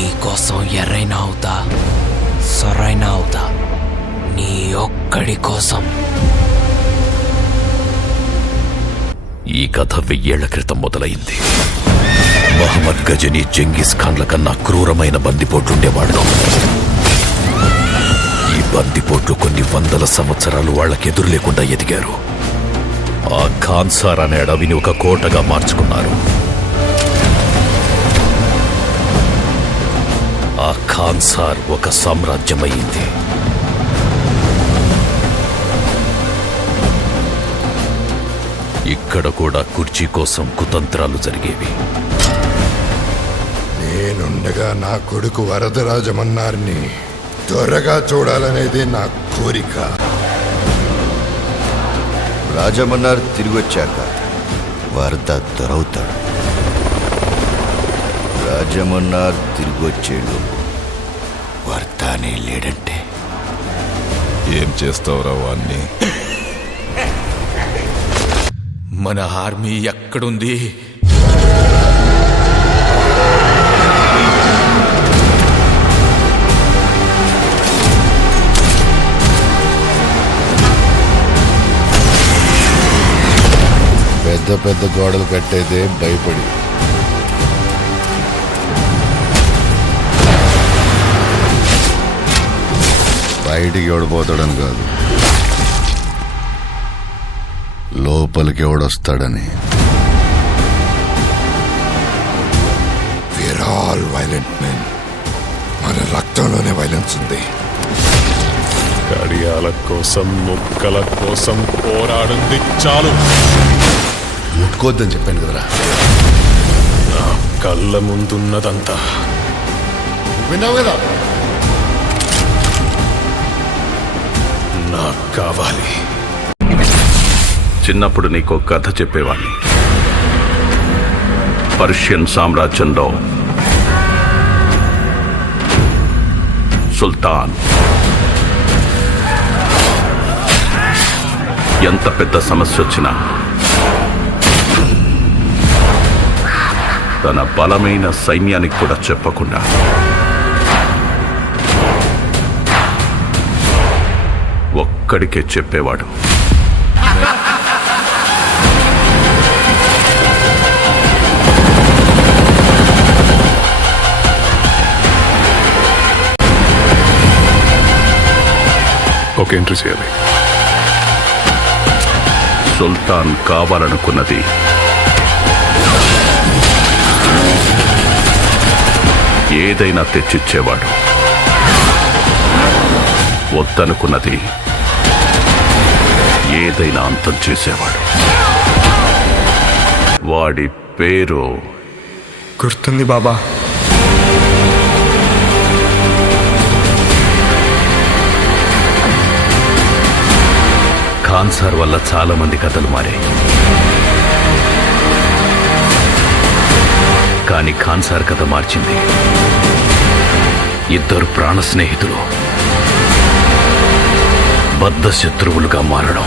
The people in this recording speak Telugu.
నీకోసం ఎర్రైనా అవుతా, సరైనా అవుతా, నీ ఒక్కడి కోసం. ఈ కథ 1000 ఏళ్ల క్రితం మొదలైంది. మహమ్మద్ గజనీ జంగీస్ ఖాన్ల కన్నా క్రూరమైన బందిపోట్లుండేవాళ్ళు. ఈ బందిపోట్లు కొన్ని వందల సంవత్సరాలు వాళ్ళకెదురు లేకుండా ఎదిగారు. ఆ ఖాన్సార్ అనే అడవిని ఒక కోటగా మార్చుకున్నారు. ఆ ఖాన్సార్ ఒక సామ్రాజ్యమయ్యింది. ఇక్కడ కూడా కుర్చీ కోసం కుతంత్రాలు జరిగేవి. నేనుండగా నా కొడుకు వరదరాజమన్నారిని త్వరగా చూడాలనేది నా కోరిక. రాజమన్నార్ తిరిగొచ్చాక వరద దొరవుతాడు. రాజమన్నార్ తిరిగొచ్చేళ్ళు వర్తానే లేడంటే ఏం చేస్తావురా వాణ్ణి? మన ఆర్మీ ఎక్కడుంది? పెద్ద పెద్ద గోడలు కట్టేదే భయపడి. బయటికి ఎవడిపోతాడని కాదు, లోపలికి ఎవడొస్తాడని. We are all violent men. మన రక్తంలోనే వైలెన్స్ ఉంది. కడియాల కోసం, ముక్కల కోసం పోరాడింది చాలు. ముట్టుకోద్దని చెప్పాను కదరా. నా కళ్ళ ముందున్నదంతా విన్నావు కదా. నాకు కావాలి. చిన్నప్పుడు నీకో కథ చెప్పేవాణ్ణి. పర్షియన్ సామ్రాజ్యంలో సుల్తాన్ ఎంత పెద్ద సమస్య వచ్చినా తన బలమైన సైన్యానికి కూడా చెప్పకుండా ఒక్కడికే చెప్పేవాడు. ఒక ఎంట్రీ చేయాలి. సుల్తాన్ కావాలనుకున్నది ఏదైనా తెచ్చిచ్చేవాడు. వద్దనుకున్నది ఏదైనా అంతం చేసేవాడు. వాడి పేరు గుర్తుంది బాబా. ఖాన్సార్ వల్ల చాలా మంది కథలు మారాయి. కానీ ఖాన్సార్ కథ మార్చింది. ఇద్దరు ప్రాణ స్నేహితులు బద్ధ శత్రువులుగా మారడం.